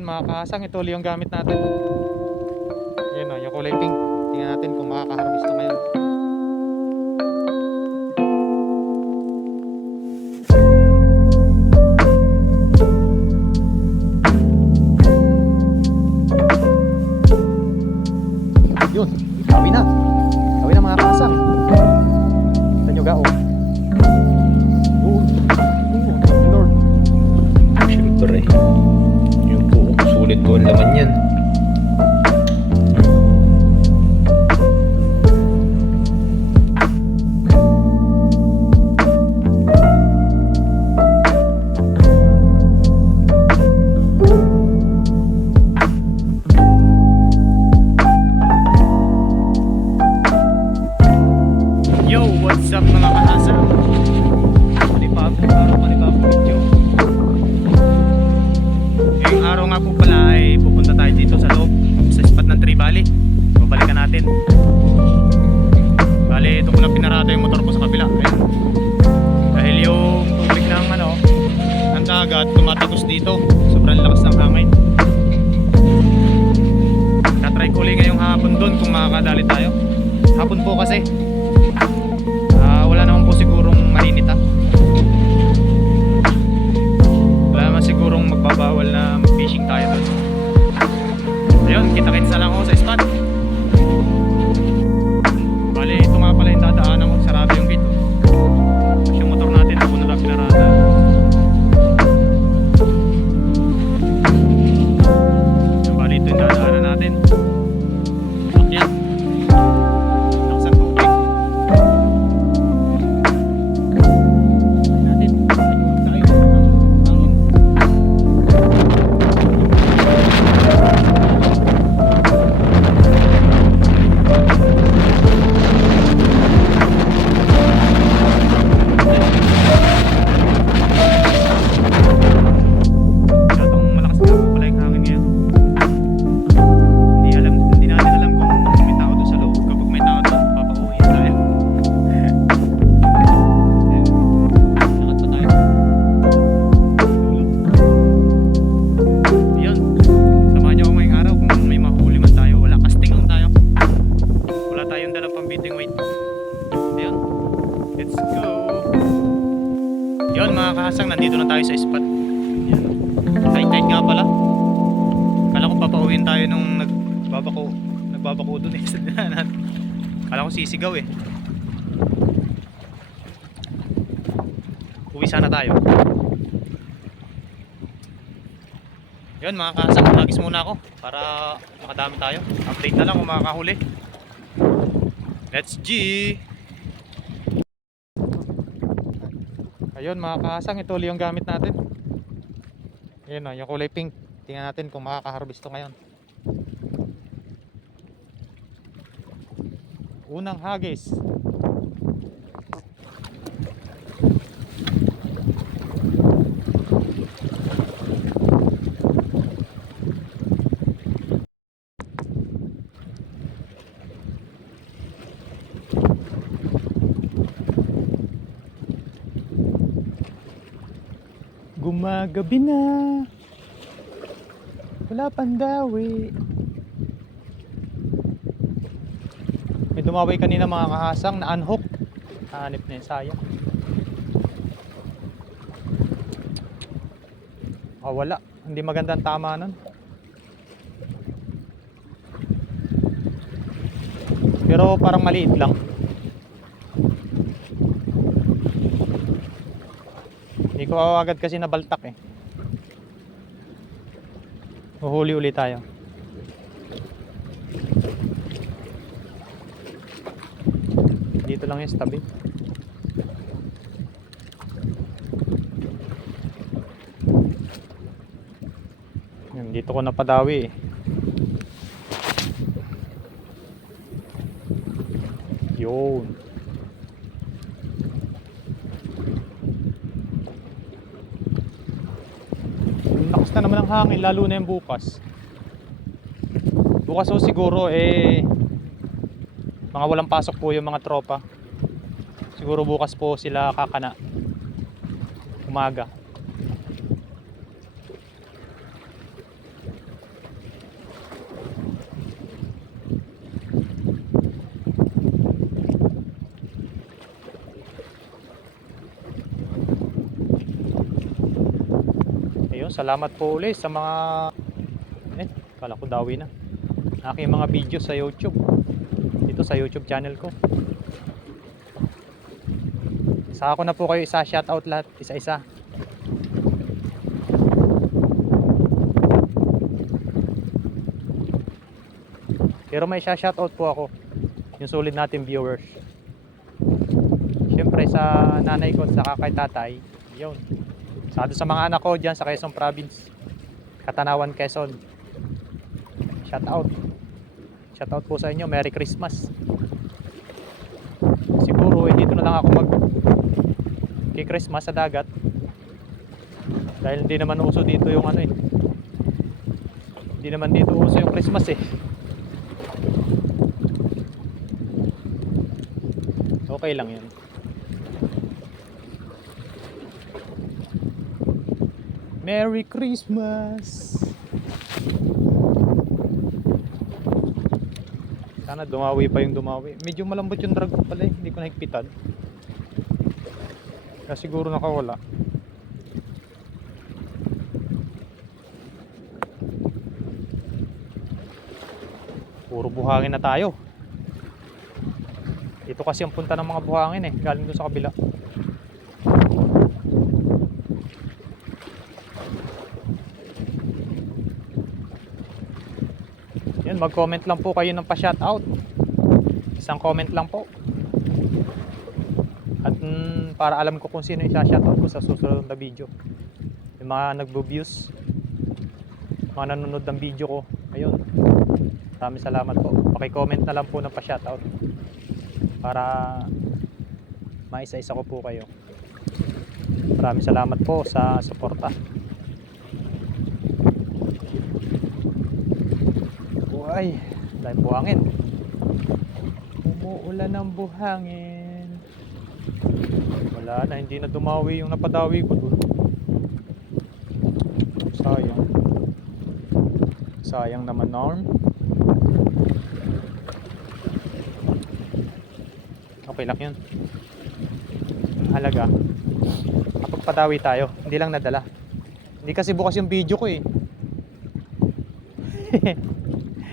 Mga kahasang, ito ulit yung gamit natin. Ayan o, yung kulay pink. Tingnan natin kung makaka-harvest ito ngayon. Yun, gawi na. Gawi na mga kahasang. Ito nyo gao. Lord. Siyempre, yung po, sulit po ang laman yan. Yo, what's up mga kahasang? Panibagong araw, panibagong video. Ngayong araw nga po pala ay pupunta tayo dito sa loob, sa spot ng Tree Valley. Babalikan natin. Bali, ito ko lang pinarada yung motor ko sa kabila. Ayun. Dahil yung tubig ng ng dagat tumatagos dito. Sobrang lakas ng hangin. Tatry ko ulit ngayong hapon doon kung makakadali tayo. Hapon po kasi. Wala naman po sigurong maninita. Wala naman sigurong magbabawal na mag-fishing tayo doon. Ayun, kita-kits na lang ako sa spot. Bali, ito nga pala yung dadaanan ko. Sarado yung gate. Tapos yung motor natin, ako na lang pinarada. Bali, ito yung dadaanan natin. Akyat. Lakas ang tubig. Yun mga kahasang, nandito na tayo sa spot. Yan. High tide nga pala. Kala ko papauwiin tayo nung nagbabako dun eh sa daanan. Kala ko sisigaw eh. Uwi sana tayo. Yun mga kahasang, lagis muna ako para makadami tayo. Update na lang kung makakahuli. Let's G! Ayun mga kahasang, ito ulit yung gamit natin. Ayun o, yung kulay pink. Tingnan natin kung makaka-harvest ito ngayon. Unang hagis. Gumagabi na. Wala pang dawi. May dumaway kanina mga kahasang na unhook. Hanip na yung sayang. Wala. Hindi magandang tama nun. Pero parang maliit lang. Hindi ko agad kasi nabaltak eh. Huhuli ulit tayo. Dito lang yung tabi. Dito ko napadawi eh. Yun. Lakas na naman ang hangin, lalo na yung bukas. Bukas o siguro mga walang pasok po yung mga tropa. Siguro bukas po sila kakana. Umaga. salamat po ulit sa mga kala ko dawi na aking mga video sa YouTube. Dito sa YouTube channel ko. Saka ko na po kayo shoutout lahat, isa-isa. Pero may shoutout po ako. Yung sulit natin viewers. Siyempre sa nanay ko, saka kay tatay. Yun. Saka sa mga anak ko dyan sa Quezon Province. Katanawan, Quezon. Shoutout. Shoutout po sa inyo. Merry Christmas. Siguro dito na lang ako Christmas sa dagat. Dahil hindi naman uso dito yung ano eh. Hindi naman dito uso yung Christmas eh. Okay lang yun. Merry Christmas. Sana dumawi pa yung dumawi. Medyo malambot yung drag ko pala eh. Hindi ko nahigpitan. Kaya siguro nakawala. Puro buhangin na tayo. Ito kasi ang punta ng mga buhangin eh. Galing doon sa kabila. Yan, mag-comment lang po kayo ng pa-shoutout. Isang comment lang po. At para alam ko kung sino yung shoutout ko sa susunod na video. Yung mga nagbo-views, mga nanonood ng video ko. Ayun. Maraming salamat po. Paki-comment na lang po ng pa-shoutout para maisa-isa ko po kayo. Maraming salamat po sa suporta. Ay, dahil buhangin. Umuulan ng buhangin. Wala na, hindi na dumawi yung napadawi ko dun. Sayang. Sayang naman, Norm. Okay lang yun. Ang halaga, kapag tayo, hindi lang nadala. Hindi kasi bukas yung video ko eh.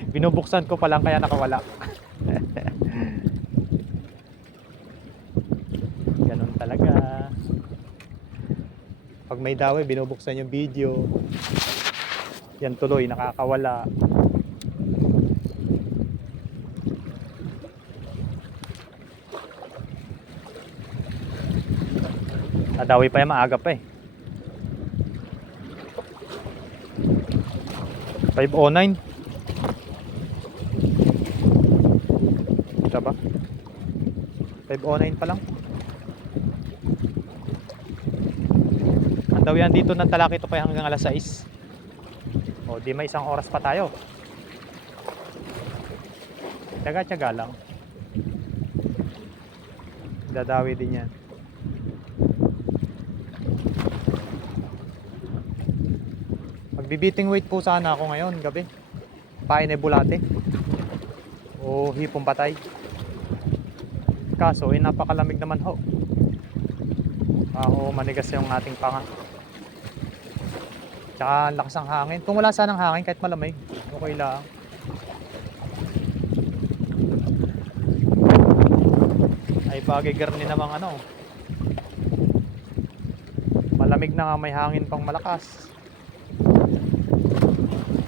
Binubuksan ko pa lang kaya nakawala. Ganun talaga. Pag may daway, binubuksan yung video. Yan tuloy, nakakawala. Nadawi pa yan, maaga pa eh. 5:09. Kita ba? 5:09 pa lang. Ang dawian dito ng Talaki to pa hanggang alas 6. O di may isang oras pa tayo. Tiyaga-tiyaga lang. Dadawi din yan. Magbibiting weight po sana ako ngayon gabi. Pain e bulate o hipong patay. Kaso ay napakalamig naman ho. Manigas yung ating panga. Tsaka lakas ng hangin. Kung wala sanang hangin kahit malamig, okay lang. Ay bagay garni namang ano. Malamig na nga, may hangin pang malakas.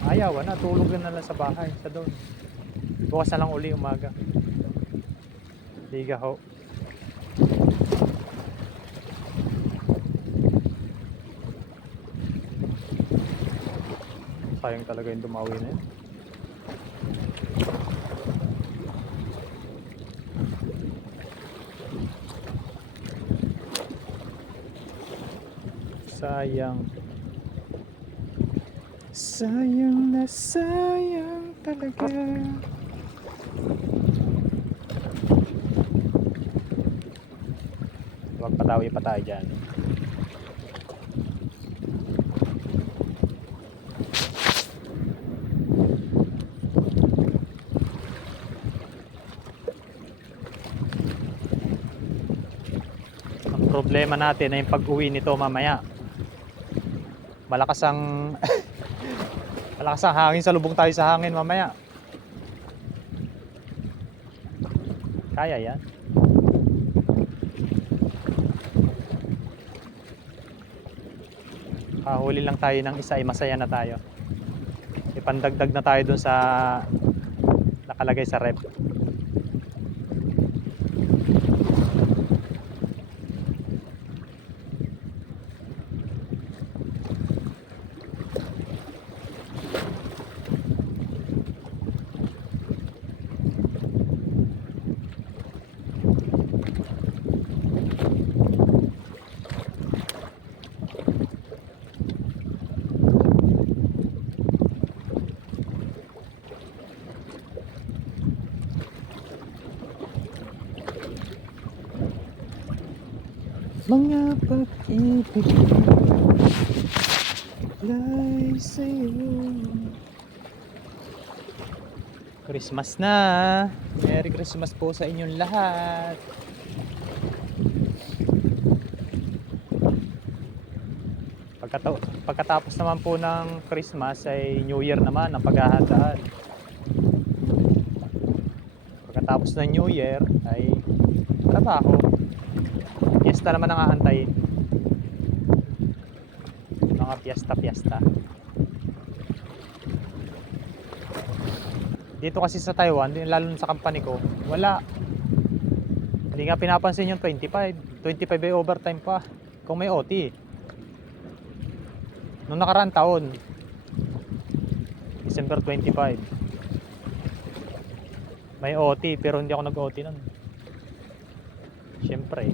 Ayaw na, tulog na lang sa bahay, sa doon. Bukas na lang uli umaga. Liga ho. Sayang talaga yung dumawi na yun. Sayang. Sayang na sayang talaga. Magpatawi pa tayo dyan. Ang problema natin ay yung pag-uwi nito mamaya. Malakas ang malakas ang hangin, salubong tayo sa hangin mamaya. Kaya yan. Huli lang tayo ng isa ay masaya na tayo. Ipandagdag na tayo dun sa nakalagay sa rep. Mga pag-ibig lay sa'yo. Christmas na. Merry Christmas po sa inyong lahat. Pagkatapos naman po ng Christmas ay New Year naman ang paghahandaan. Pagkatapos ng New Year ay trabaho. Piyesta naman ang aantayin. Mga piyesta. Dito kasi sa Taiwan, lalo sa company ko, wala. Hindi nga pinapansin yung 25 ay overtime pa kung may OT. Nung nakaraang taon, December 25, may OT pero hindi ako nag-OT nun. Siyempre,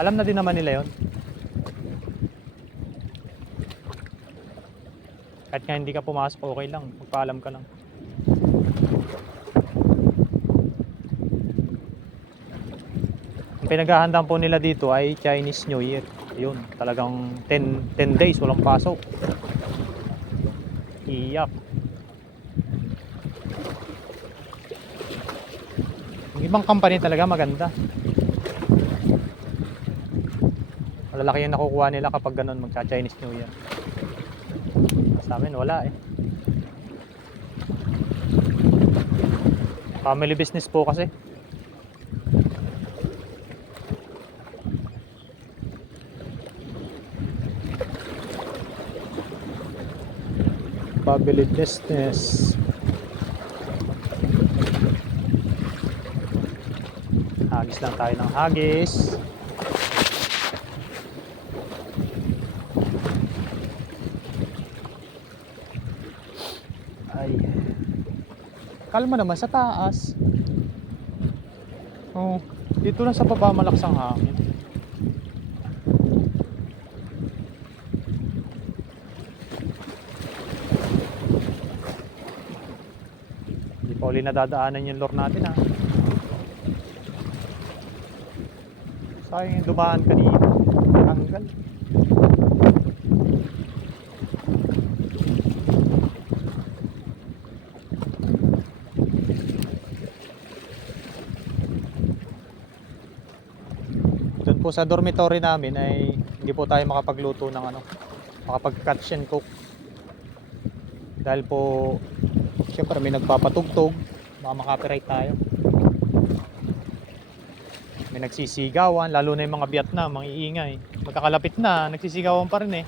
alam na din naman nila yon. Kahit nga hindi ka pumasok, okay lang. Magpaalam ka lang. Ang pinaghahandaan po nila dito ay Chinese New Year. Yun, talagang 10 days walang pasok. Iyak. Yung ibang company talaga maganda. Malalaki yung nakukuha nila kapag ganun magka-Chinese New Year. Sa amin wala eh. Family business po kasi. Family business. Hagis lang tayo ng hagis. Ay. Kalma naman sa taas. Oh, dito lang sa baba malakas ang hangin. Hindi pa uli nadadaanan yung lure natin ha. Sayang yung dumaan kanina. Tanggal. Doon po sa dormitory namin ay hindi po tayo makapagluto ng makapag-catch and cook. Dahil po siyempre may nagpapatugtog, baka makapiright tayo. May nagsisigawan, lalo na yung mga Vietnam, mga iingay. Magkakalapit na, nagsisigawan pa rin eh.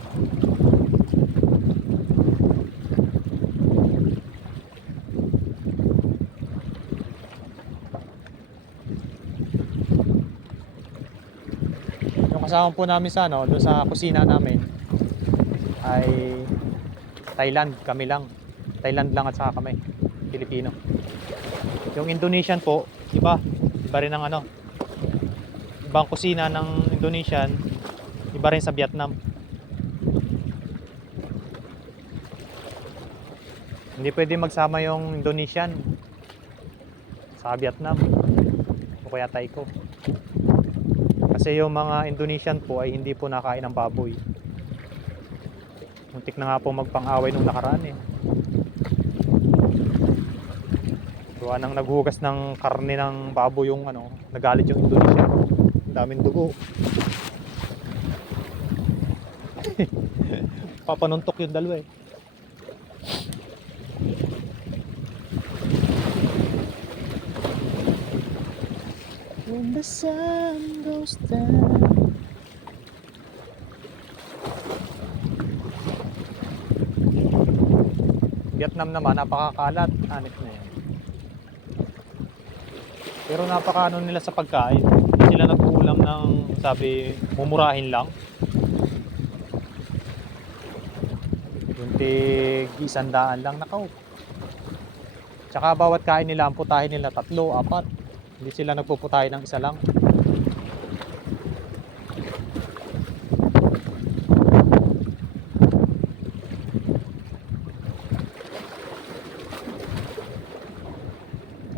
Yung kasama po namin sa doon sa kusina namin ay Thailand, kami lang. Thailand lang at saka kami, Pilipino. Yung Indonesian po, iba rin ang ibang kusina ng Indonesian, iba rin sa Vietnam. Hindi pwede magsama yung Indonesian sa Vietnam o kaya Taiko. Kasi yung mga Indonesian po ay hindi po nakain ng baboy. Muntik na nga po magpang-away nung nakaraan eh. Gawa nang naghugas ng karne ng baboy yung nagalit yung Indonesia. Ang daming dugo. papanuntok yung dalawa eh. When the sun goes down. Vietnam naman, napakakalat. Hanip na yan. Pero napakaano nila sa pagkain. Hindi sila nag-uulam ng, sabi, mumurahin lang. Yung tig 100 lang nakaw. Tsaka bawat kain nila, ang putahin nila 3, 4. Hindi sila nagpuputahin ng isa lang.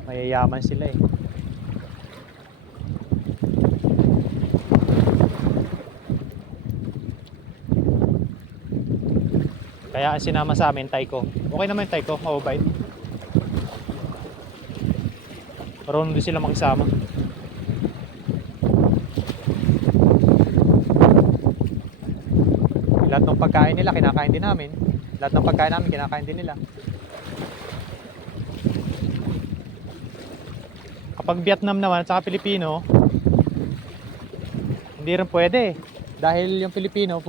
Mayayaman sila eh. Kaya ang sinama sa amin, Taiko. Okay naman yung Taiko, mababait. Marunong din sila makisama. Lahat ng pagkain nila, kinakain din namin. Lahat ng pagkain namin, kinakain din nila. Kapag Vietnam naman at saka Pilipino, hindi rin pwede. Dahil yung Pilipino,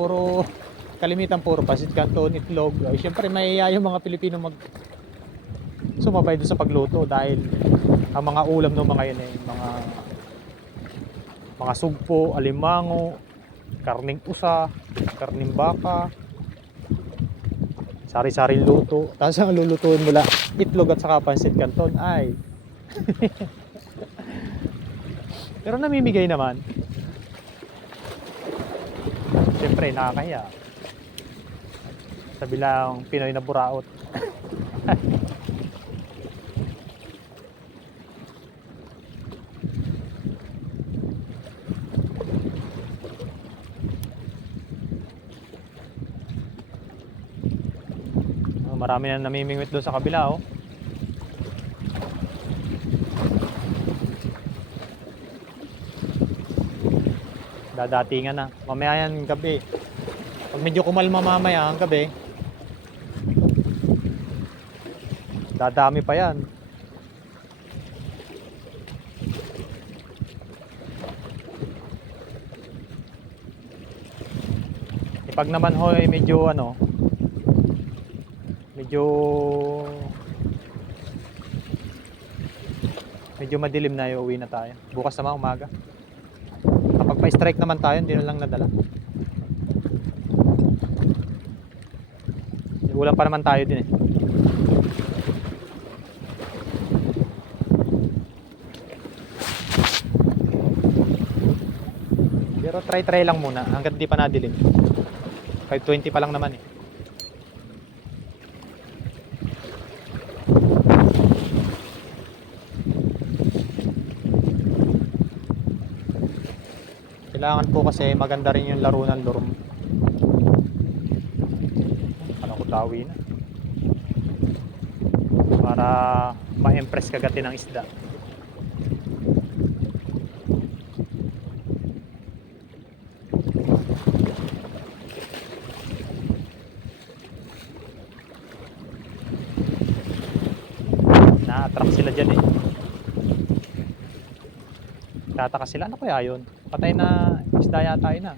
kalimitan puro pasit canton, itlog. Ay, syempre mahiya yung mga Pilipino sumabay doon sa pagluto dahil ang mga ulam ng mga yun mga sugpo, alimango, karning usa, karning baka, sari-saring luto. Tapos ang lulutuin mo lang itlog at saka pancit canton. Ay pero namimigay naman. Siyempre nakakahiya. Sabi lang Pinoy na buraot. Marami na namimingwit doon sa kabila oh. Dadatingan na. Mamaya yan gabi. Pag medyo kumalma mamaya ang gabi, dadami pa yan. Pag naman hoy medyo medyo madilim na, uwi na tayo. Bukas naman umaga. Kapag pa-strike naman tayo, hindi na lang nadala. Ulam pa naman tayo din eh. Pero try lang muna hanggat di pa nadilim. 5:20 pa lang naman eh. Kailangan po kasi maganda rin yung laro ng lorm. Alam ko tawi na. Para ma-impress kagatin ng isda. Na-attract sila dyan eh. Tataka sila, ano kaya yun? Patay na isda yata yun ah.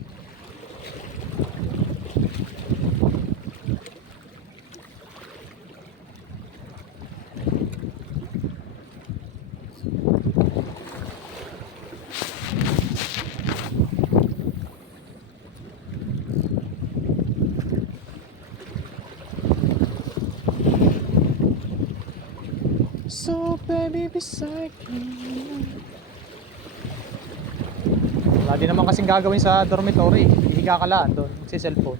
So baby beside me. Wala din naman kasing gagawin sa dormitory. Hihiga ka lang doon, si cellphone.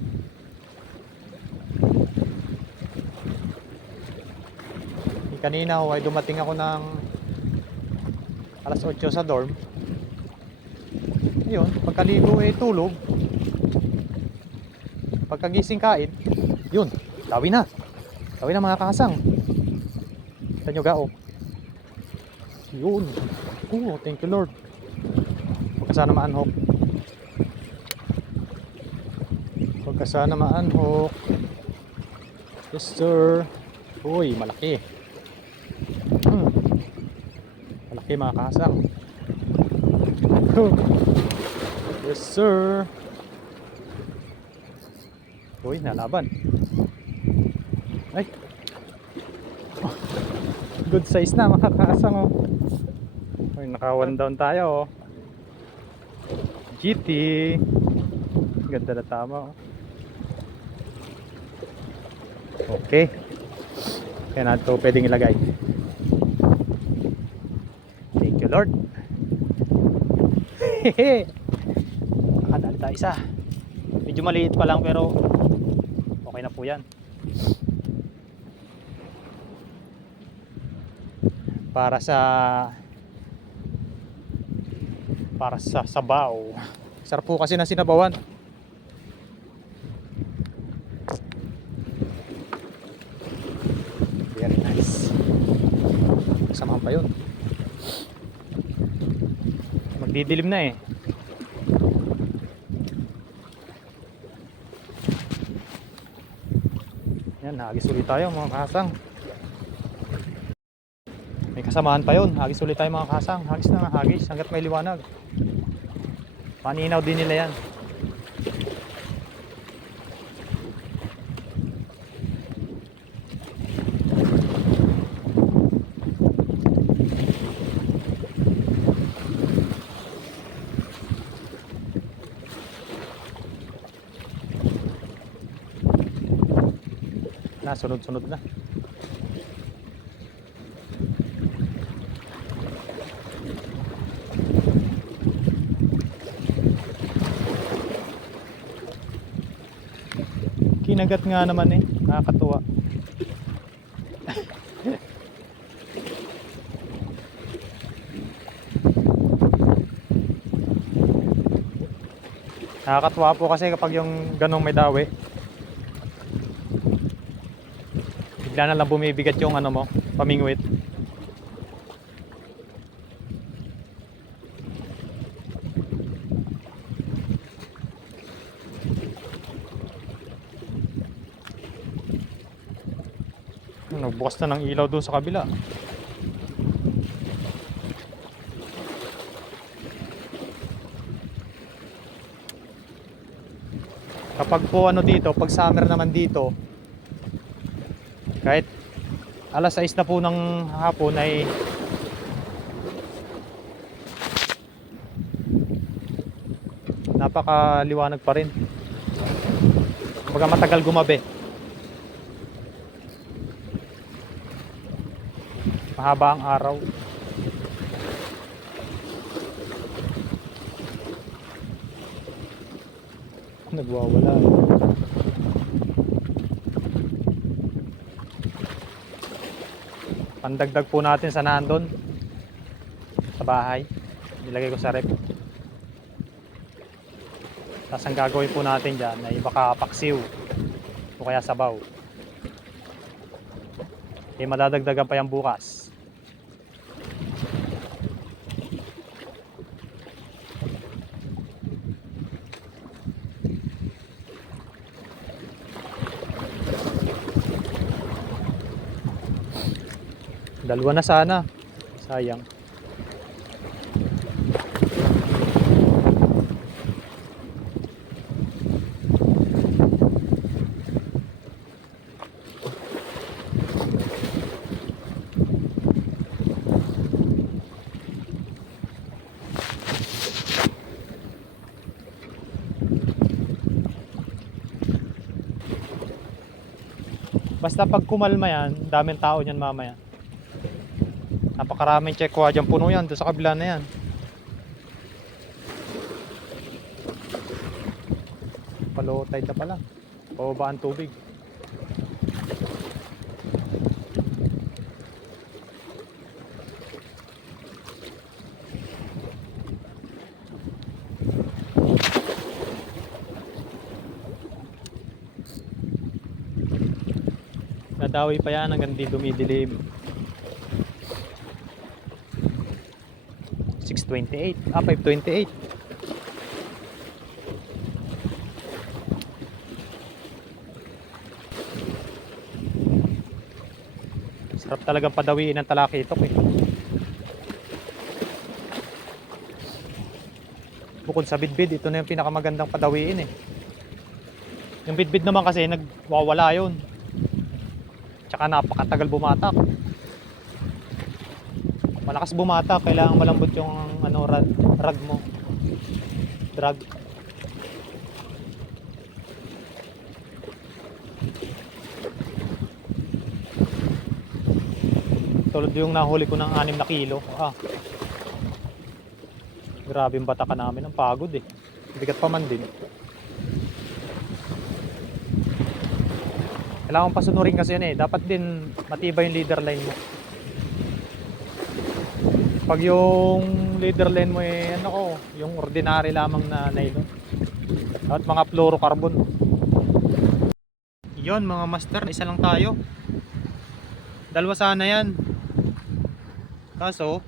Kanina ay dumating ako ng alas 8 sa dorm. Ayun, pagkaligo eh tulog. Pagkagising kain, yun, tawi na. Tawi na mga kasang. Kita nyo gao. Yun. Oh, thank you Lord. Huwag ka sana ma-unhook. Huwag Huwag ka sana ma-unhook. Yes sir. Uy, malaki. Malaki mga kasang. Yes sir. Uy, nalaban. Ay. Good size na mga kasang oh. Uy, naka 1 down tayo oh. GT. Ganda na tama oh. Okay. Kaya na ito pwedeng ilagay. Thank you Lord. Hehe. Nakadali tayo isa. Medyo maliit pa lang pero okay na po yan. Para sa sabaw. Sarap po kasi na sinabawan. Very nice. Samahan pa yun. Magdidilim na eh. Yan, hagis ulit tayo mga kasang. May kasamaan pa yun. Hagis ulit tayo mga kasang. Hagis na nga, hagis hanggat may liwanag. Paninaw din nila yan. Na, sunod-sunod na. Kinagat nga naman eh, nakakatuwa. Nakakatuwa po kasi kapag yung ganong may dawi, bigla na lang bumibigat yung ano mo, pamingwit. Nagbukas na ng ilaw doon sa kabila. Kapag po ano dito, pag summer naman dito, kahit alas 6 na po ng hapon ay napakaliwanag pa rin. Kumbaga matagal gumabi. Mahaba ang araw. Nagwawala. Pandagdag po natin sa nandun sa bahay. Nilagay ko sa rep. Tapos ang gagawin po natin dyan ay baka paksiw o kaya sabaw. Eh madadagdagan pa yan bukas. Dalawa na sana. Sayang. Basta pag kumalma yan, daming tao niyan mamaya. Napakaraming checkwa dyan, puno yan, doon sa kabila na yan. Low tide na pala, pababa ang tubig. Nadawi pa yan hanggang di dumidilim. 6:28, 5:28. Sarap talagang padawiin ng talakitok eh. Bukod sa bidbid, ito na yung pinakamagandang padawiin eh. Yung bidbid naman kasi nagwawala yun. Tsaka napakatagal bumatak. Malakas bumatak, kailangan malambot yung ano, rag mo. Drag. Tulad yung nahuli ko ng 6 na kilo. Grabe yung batakan namin. Ang pagod eh. Bigat pa man din. Kailangan pasunurin kasi yun eh. Dapat din matibay yung leader line mo. Pag yung leader line mo eh, ano ko, yung ordinary lamang na nylon. At mga fluorocarbon. Yon mga master, isa lang tayo. Dalawa sana yan. Kaso,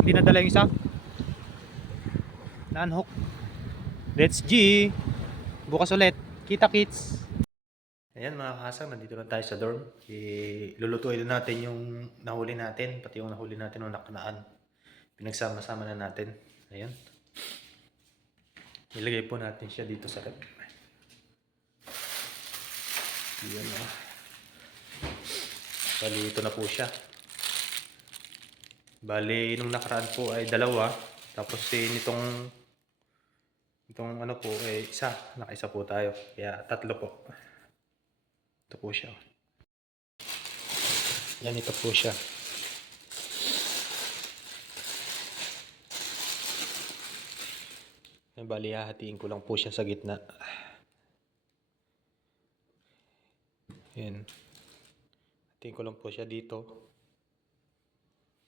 hindi nadala yung isa. Na-unhook. Let's G. Bukas ulit. Kita kits. Ayan mga kasang, nandito na tayo sa dorm. Lulutuin na natin yung nahuli natin, pati yung nahuli natin nung nakanaan. Pinagsama-sama na natin. Ayan. Ilagay po natin siya dito sa rep. Ayan o. Bali, ito na po siya. Bali, nung nakaraan po ay 2. Tapos itong ano po ay isa. Nakaisa po tayo. Kaya 3 po. Ito po siya. Yan, ito po siya. Bali, hahatiin ko lang po siya sa gitna. Yan. Hatiin ko lang po siya dito.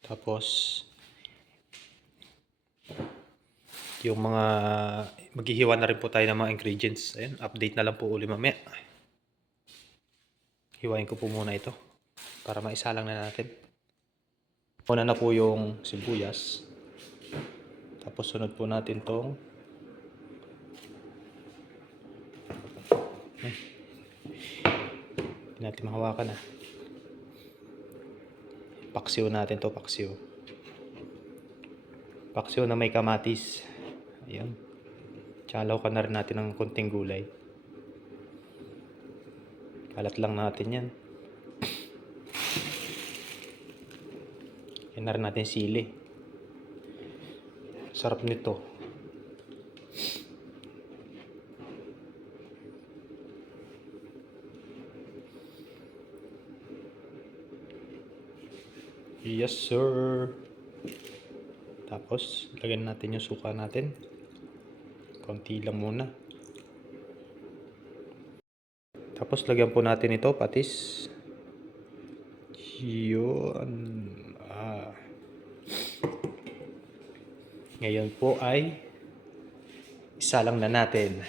Tapos, yung mga maghihiwa na rin po tayo ng mga ingredients. Ayan, update na lang po uli mamaya. Hiwain ko po muna ito para maisalang na natin. Una na po yung sibuyas. Tapos sunod po natin tong hindi natin mahawakan na. Paksiw natin to, paksiw. Paksiw na may kamatis. Ayan. Tsalaw ka na rin natin ng konting gulay. Kalat lang natin yan. Yan na rin natin sili. Sarap nito. Yes sir. Tapos lagyan natin yung suka natin. Konti lang muna. Tapos lagyan po natin ito, patis. Yun. Ngayon po ay isalang na natin.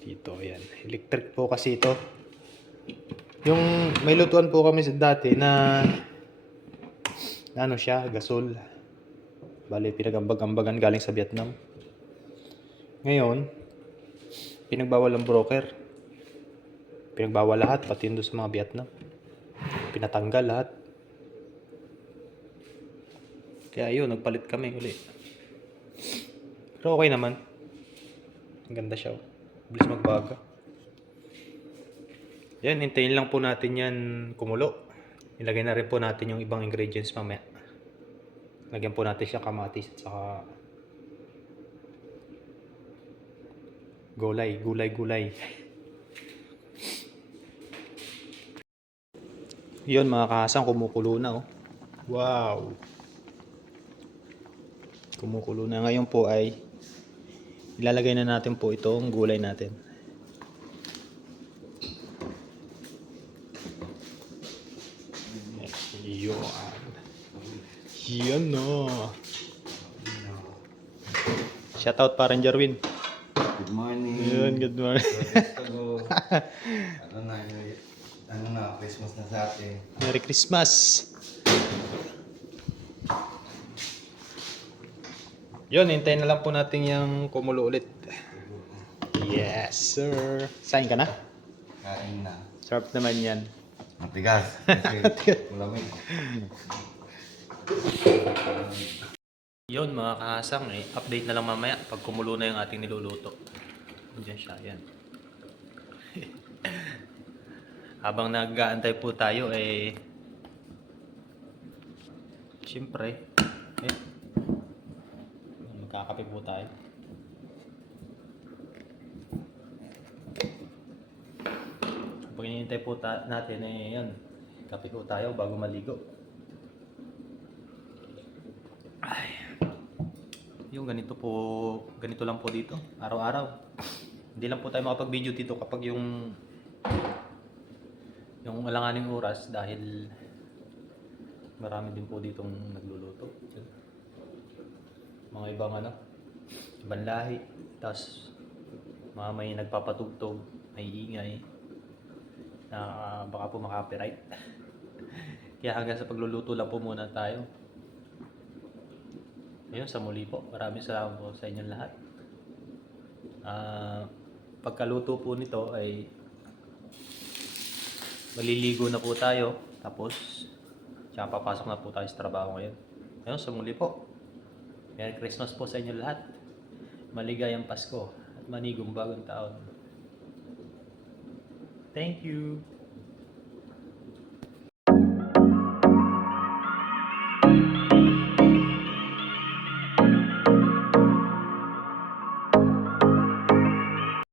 Dito, yan. Electric po kasi ito. Yung may lutuan po kami dati na ano siya, gasol. Bali, pinagambag-ambagan galing sa Vietnam. Ngayon, pinagbawal ang broker. Pinagbawal lahat, pati doon sa mga Vietnam. Pinatanggal lahat. Kaya yun, nagpalit kami ulit. Pero okay naman. Ang ganda siya. Bilis magbaga. Yan, hintayin lang po natin yan kumulo. Ilagay na rin po natin yung ibang ingredients mamaya. Lagyan po natin siya kamatis at saka gulay. Yun mga kahasang, kumukulo na oh. Wow! Kumukulo na. Ngayon po ay ilalagay na natin po itong gulay natin. Yan no. Shoutout parang Jarwin. Good morning. Yun, good morning. Ano na, Christmas na sa atin. Merry Christmas. Yun, hintayin na lang po natin yung kumulo ulit. Yes, sir. Sign ka na? Kain na. Sarap naman yan. Matigas. Kasi malamig. Yun mga kahasang, update na lang mamaya pag kumulo na yung ating niluluto. Diyan siya, yan. Habang nag-aantay po tayo, siyempre, magkakape po tayo. Pag hinihintay po natin, yan, kape po tayo bago maligo. Yung ganito lang po dito, araw-araw. Hindi lang po tayo makapag-video dito kapag yung alanganing oras dahil marami din po ditong nagluluto. Mga ibang ibang lahi, tapos mga may nagpapatugtog, may ingay na baka po maka-copyright. Kaya hanggang sa pagluluto lang po muna tayo. Ayun, sa muli po, maraming salamat po sa inyong lahat. Pagkaluto po nito ay maliligo na po tayo, tapos tsaka papasok na po tayo sa trabaho ngayon. Ayun, sa muli po, Merry Christmas po sa inyong lahat. Maligayang Pasko at manigong bagong taon. Thank you!